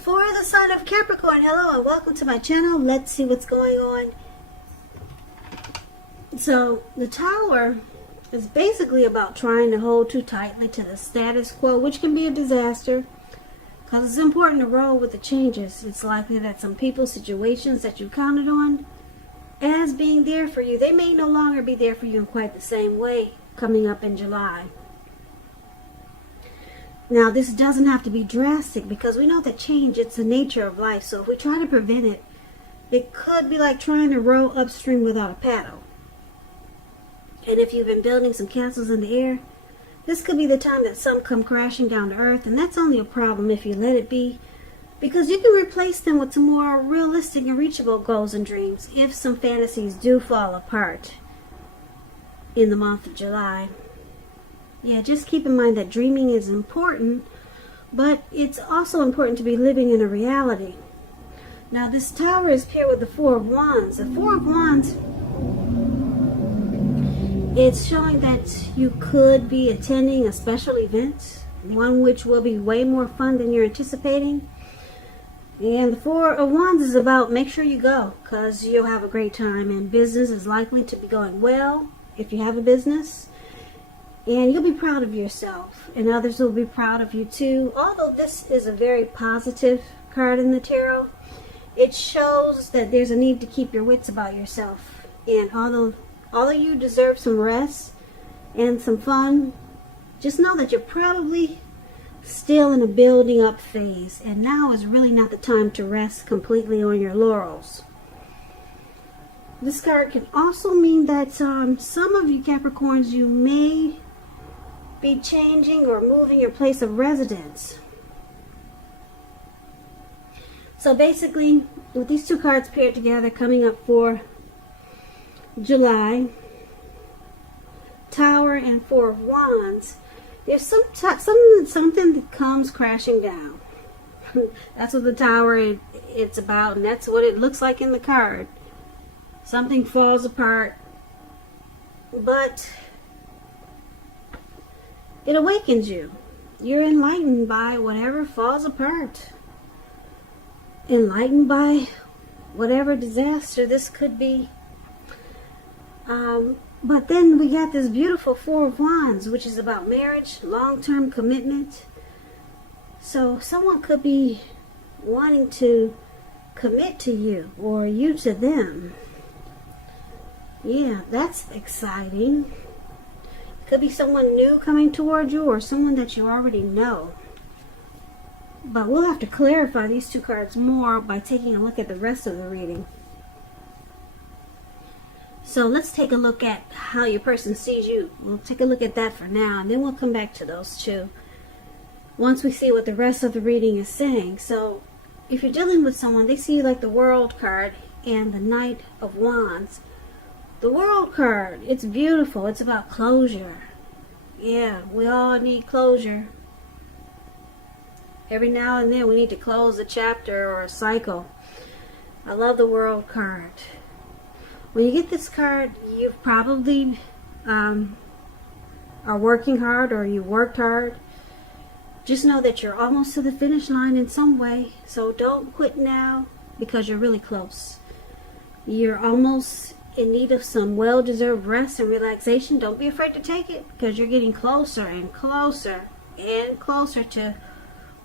For the sign of Capricorn, hello and welcome to my channel. Let's see what's going on. So the Tower is basically about trying to hold too tightly to the status quo, which can be a disaster because it's important to roll with the changes. It's likely that some people's situations that you counted on as being there for you, they may no longer be there for you in quite the same way coming up in July. Now, this doesn't have to be drastic because we know that change, it's the nature of life. So if we try to prevent it, it could be like trying to row upstream without a paddle. And if you've been building some castles in the air, this could be the time that some come crashing down to earth. And that's only a problem if you let it be, because you can replace them with some more realistic and reachable goals and dreams if some fantasies do fall apart in the month of July. Yeah, just keep in mind that dreaming is important, but it's also important to be living in a reality. Now, this Tower is paired with the Four of Wands. The Four of Wands, it's showing that you could be attending a special event, one which will be way more fun than you're anticipating. And the Four of Wands is about make sure you go because you'll have a great time, and business is likely to be going well if you have a business. And you'll be proud of yourself, and others will be proud of you too. Although this is a very positive card in the tarot, it shows that there's a need to keep your wits about yourself. And although you deserve some rest and some fun, just know that you're probably still in a building up phase, and now is really not the time to rest completely on your laurels. This card can also mean that some of you Capricorns, you may be changing or moving your place of residence. So basically, with these two cards paired together coming up for July, Tower and Four of Wands, there's something that comes crashing down. That's what the Tower it's about, and that's what it looks like in the card. Something falls apart, but it awakens you. You're enlightened by whatever falls apart. Enlightened by whatever disaster this could be. But then we got this beautiful Four of Wands, which is about marriage, long-term commitment. So someone could be wanting to commit to you, or you to them. Yeah, that's exciting. Could be someone new coming toward you, or someone that you already know. But we'll have to clarify these two cards more by taking a look at the rest of the reading. So let's take a look at how your person sees you. We'll take a look at that for now, and then we'll come back to those two once we see what the rest of the reading is saying. So if you're dealing with someone, they see you like the World card and the Knight of Wands. The World card, it's beautiful. It's about closure. Yeah, we all need closure. Every now and then we need to close a chapter or a cycle. I love the World card. When you get this card, you probably are working hard, or you worked hard. Just know that you're almost to the finish line in some way. So don't quit now, because you're really close. You're almost in need of some well-deserved rest and relaxation. Don't be afraid to take it, because you're getting closer and closer and closer to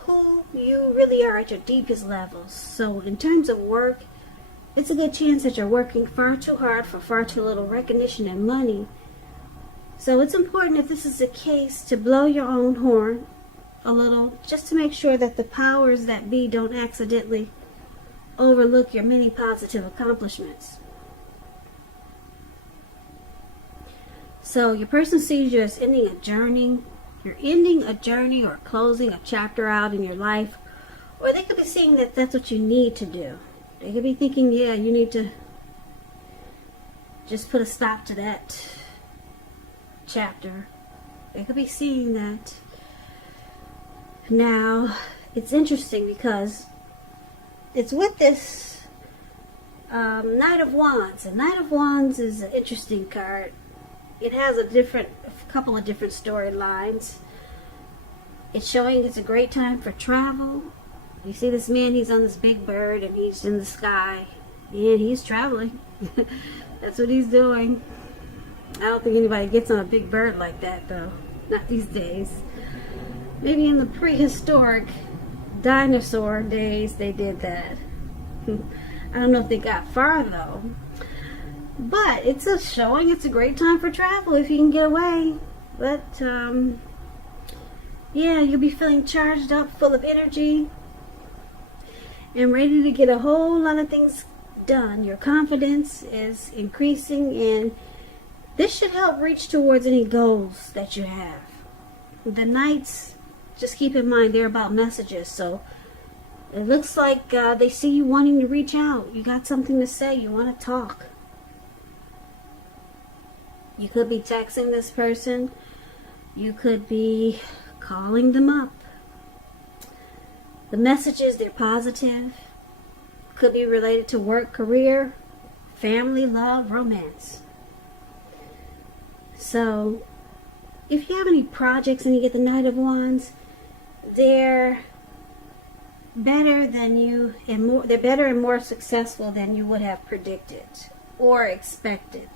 who you really are at your deepest levels. So in terms of work, it's a good chance that you're working far too hard for far too little recognition and money. So it's important, if this is the case, to blow your own horn a little, just to make sure that the powers that be don't accidentally overlook your many positive accomplishments. So your person sees you as ending a journey. You're ending a journey or closing a chapter out in your life. Or they could be seeing that that's what you need to do. They could be thinking, yeah, you need to just put a stop to that chapter. They could be seeing that. Now, it's interesting because it's with this Knight of Wands. The Knight of Wands is an interesting card. It has a couple of different storylines. It's showing it's a great time for travel. You see this man, he's on this big bird and he's in the sky and he's traveling. That's what he's doing. I don't think anybody gets on a big bird like that though. Not these days. Maybe in the prehistoric dinosaur days they did that. I don't know if they got far though. But it's a showing. It's a great time for travel if you can get away. But yeah, you'll be feeling charged up, full of energy, and ready to get a whole lot of things done. Your confidence is increasing, and this should help reach towards any goals that you have. The Knights, just keep in mind, they're about messages, so it looks like they see you wanting to reach out. You got something to say. You want to talk. You could be texting this person. You could be calling them up. The messages, they're positive. Could be related to work, career, family, love, romance. So, if you have any projects and you get the Knight of Wands, they're better than you and more. They're better and more successful than you would have predicted or expected.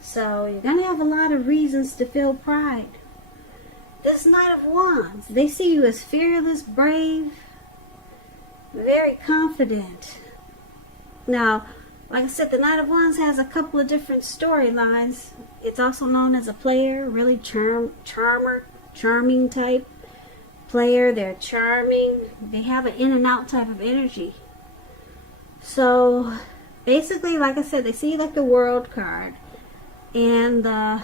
So you're gonna have a lot of reasons to feel pride. This Knight of Wands, they see you as fearless, brave, very confident. Now, like I said, the Knight of Wands has a couple of different storylines. It's also known as a player, really charming type player. They're charming. They have an in and out type of energy. So basically, like I said, they see like the World card and the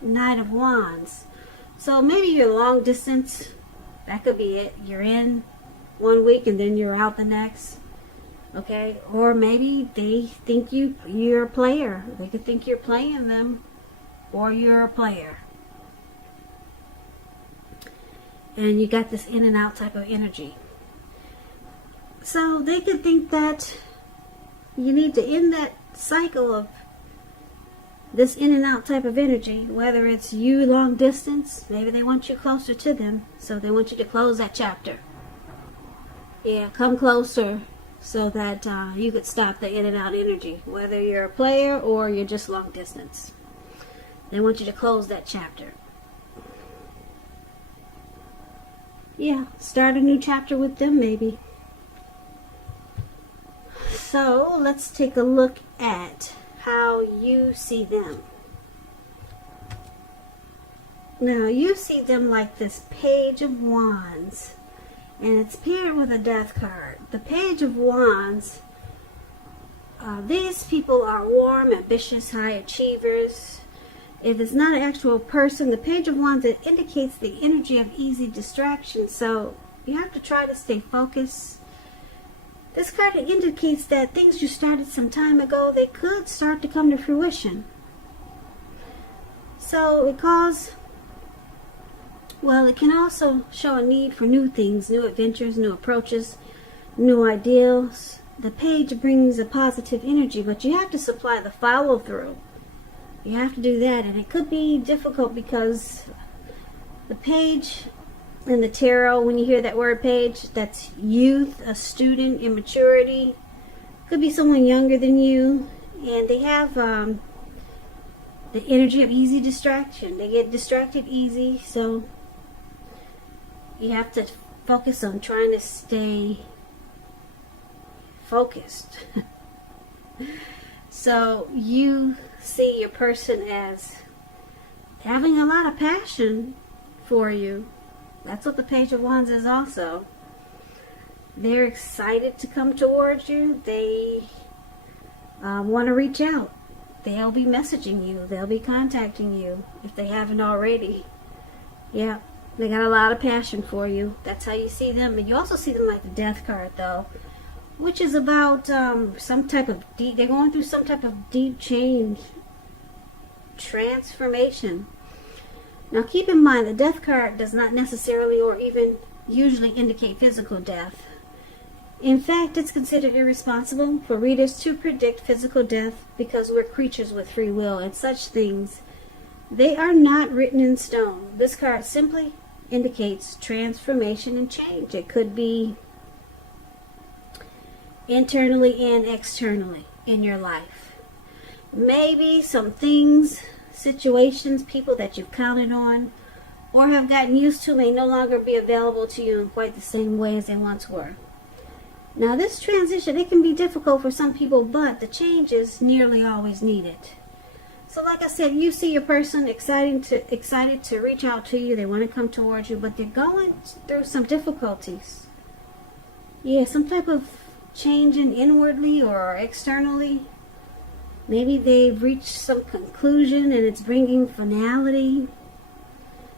Knight of Wands. So maybe you're long distance. That could be it. You're in 1 week and then you're out the next. Okay? Or maybe they think you're a player. They could think you're playing them, or you're a player. And you got this in and out type of energy. So they could think that you need to end that cycle of this in and out type of energy, whether it's you long distance, maybe they want you closer to them, so they want you to close that chapter. Yeah, come closer so that you could stop the in and out energy, whether you're a player or you're just long distance. They want you to close that chapter. Yeah, start a new chapter with them maybe. So let's take a look at how you see them. Now you see them like this Page of Wands, and it's paired with a Death card. The Page of Wands, these people are warm, ambitious, high achievers. If it's not an actual person, the Page of Wands, it indicates the energy of easy distraction, so you have to try to stay focused. This card indicates that things you started some time ago, they could start to come to fruition. So it can also show a need for new things, new adventures, new approaches, new ideals. The Page brings a positive energy, but you have to supply the follow through. You have to do that, and it could be difficult because the Page in the tarot, when you hear that word page, that's youth, a student, immaturity. Could be someone younger than you, and they have the energy of easy distraction. They get distracted easy, so you have to focus on trying to stay focused. So you see your person as having a lot of passion for you. That's what the Page of Wands is also. They're excited to come towards you. They want to reach out. They'll be messaging you. They'll be contacting you if they haven't already. Yeah, they got a lot of passion for you. That's how you see them. And you also see them like the Death card, though, which is about some type of deep, they're going through some type of deep change, transformation. Now keep in mind, the Death card does not necessarily or even usually indicate physical death. In fact, it's considered irresponsible for readers to predict physical death because we're creatures with free will, and such things, they are not written in stone. This card simply indicates transformation and change. It could be internally and externally in your life. Maybe some things, situations, people that you've counted on or have gotten used to may no longer be available to you in quite the same way as they once were. Now this transition, it can be difficult for some people, but the change is nearly always needed. So like I said, you see your person excited to reach out to you. They want to come towards you, but they're going through some difficulties. Yeah, some type of changing inwardly or externally. Maybe they've reached some conclusion and it's bringing finality.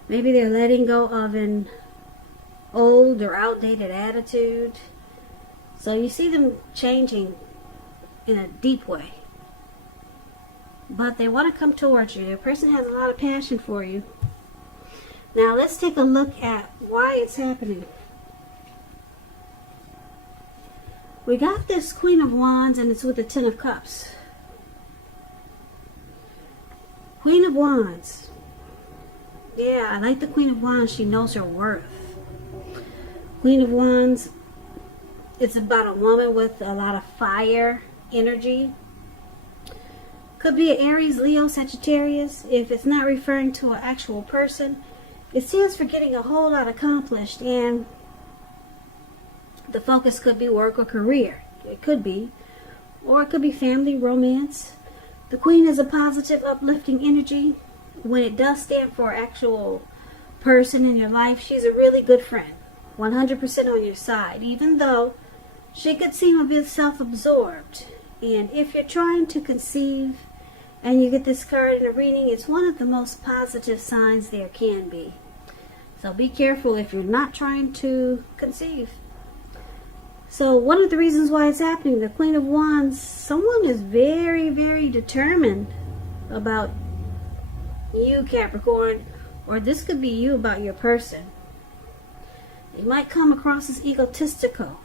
Maybe they're letting go of an old or outdated attitude. So you see them changing in a deep way. But they want to come towards you. The person has a lot of passion for you. Now let's take a look at why it's happening. We got this Queen of Wands and it's with the Ten of Cups. Queen of Wands. Yeah, I like the Queen of Wands. She knows her worth. Queen of Wands, it's about a woman with a lot of fire energy. Could be an Aries, Leo, Sagittarius. If it's not referring to an actual person, it stands for getting a whole lot accomplished, and the focus could be work or career. It could be. Or it could be family, romance. The Queen is a positive, uplifting energy. When it does stand for an actual person in your life, she's a really good friend. 100% on your side, even though she could seem a bit self-absorbed. And if you're trying to conceive and you get this card in a reading, it's one of the most positive signs there can be. So be careful if you're not trying to conceive. So one of the reasons why it's happening, the Queen of Wands, someone is very, very determined about you, Capricorn, or this could be you about your person. They might come across as egotistical.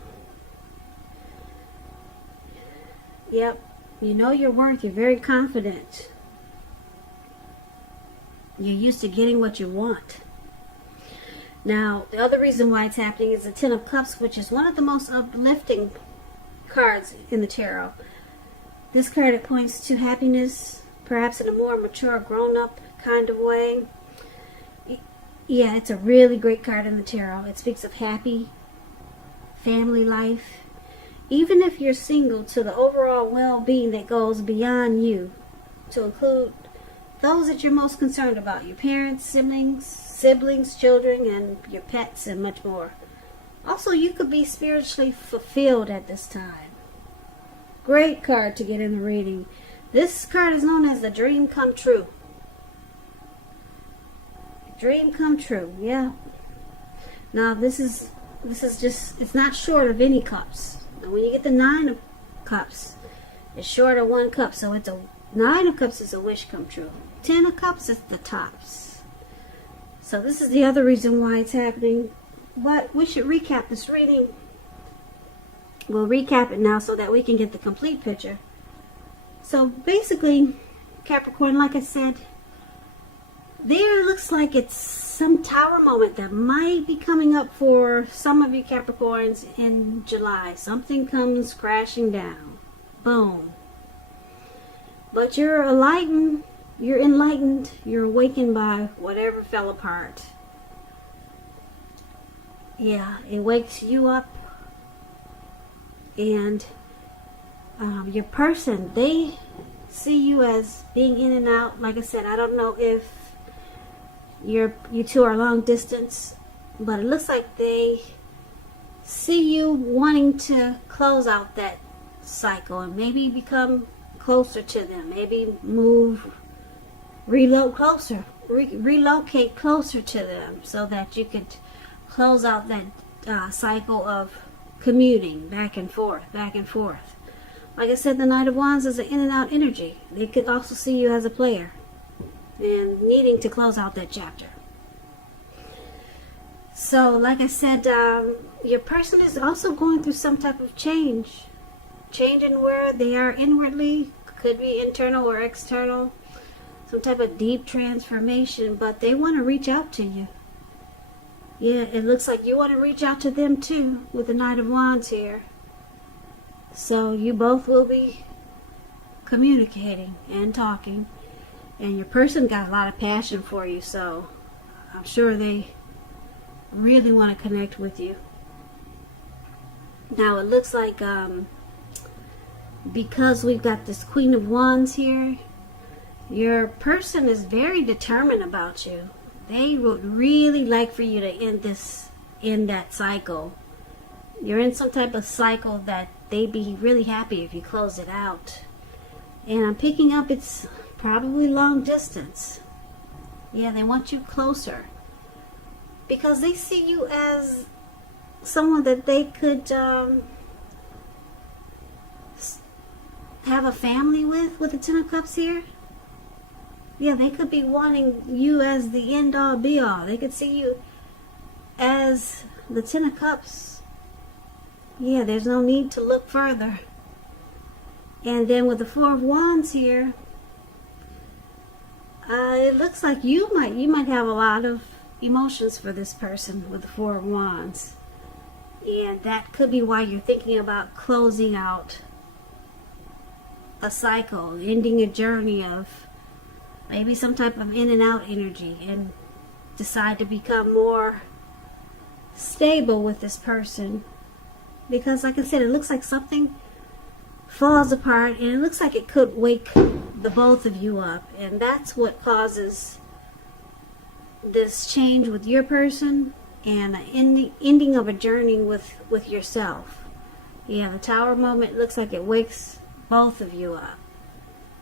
Yep, you know your worth. You're very confident. You're used to getting what you want. Now, the other reason why it's happening is the Ten of Cups, which is one of the most uplifting cards in the tarot. This card, it points to happiness, perhaps in a more mature, grown-up kind of way. Yeah, it's a really great card in the tarot. It speaks of happy family life. Even if you're single, to the overall well-being that goes beyond you, to include those that you're most concerned about, your parents, siblings, children, and your pets, and much more. Also, you could be spiritually fulfilled at this time. Great card to get in the reading. This card is known as the dream come true. Dream come true, yeah. Now, this is just, it's not short of any cups. When you get the Nine of Cups, it's short of one cup. So it's a Nine of Cups is a wish come true. Ten of Cups is the tops. So this is the other reason why it's happening. But we should recap this reading. We'll recap it now so that we can get the complete picture. So basically, Capricorn, like I said, there looks like it's some tower moment that might be coming up for some of you Capricorns in July. Something comes crashing down. Boom. But you're enlightened. You're awakened by whatever fell apart. Yeah, it wakes you up. And your person, they see you as being in and out. Like I said, I don't know if you two are long distance, but it looks like they see you wanting to close out that cycle and maybe become closer to them. Maybe relocate closer to them so that you could close out that cycle of commuting back and forth. Like I said, the Knight of Wands is an in and out energy. They could also see you as a player and needing to close out that chapter. So, like I said, your person is also going through some type of change. Changing where they are inwardly, could be internal or external. Some type of deep transformation, but they want to reach out to you. Yeah, it looks like you want to reach out to them too with the Knight of Wands here. So you both will be communicating and talking. And your person got a lot of passion for you, so I'm sure they really want to connect with you. Now it looks like because we've got this Queen of Wands here, your person is very determined about you. They would really like for you to end that cycle. You're in some type of cycle that they'd be really happy if you close it out. And I'm picking up it's probably long distance. Yeah, they want you closer. Because they see you as someone that they could have a family with the Ten of Cups here. Yeah, they could be wanting you as the end all be all. They could see you as the Ten of Cups. Yeah, there's no need to look further. And then with the Four of Wands here, it looks like you might have a lot of emotions for this person with the Four of Wands. And that could be why you're thinking about closing out a cycle, ending a journey of maybe some type of in and out energy, and decide to become more stable with this person. Because like I said, it looks like something falls apart, and it looks like it could wake the both of you up, and that's what causes this change with your person and the ending of a journey with yourself. Yeah, the Tower moment looks like it wakes both of you up.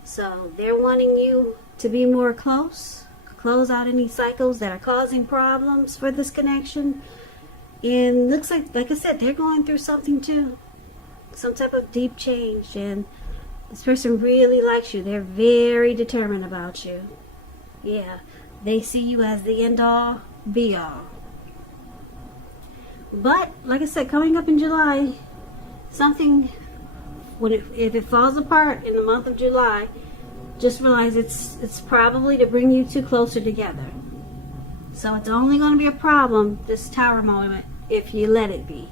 So they're wanting you to be more close, close out any cycles that are causing problems for this connection. And looks like I said, they're going through something too. Some type of deep change, and this person really likes you. They're very determined about you. Yeah, they see you as the end all be all. But like I said, coming up in July, something if it falls apart in the month of July, just realize it's probably to bring you two closer together. So it's only going to be a problem, this Tower moment, if you let it be.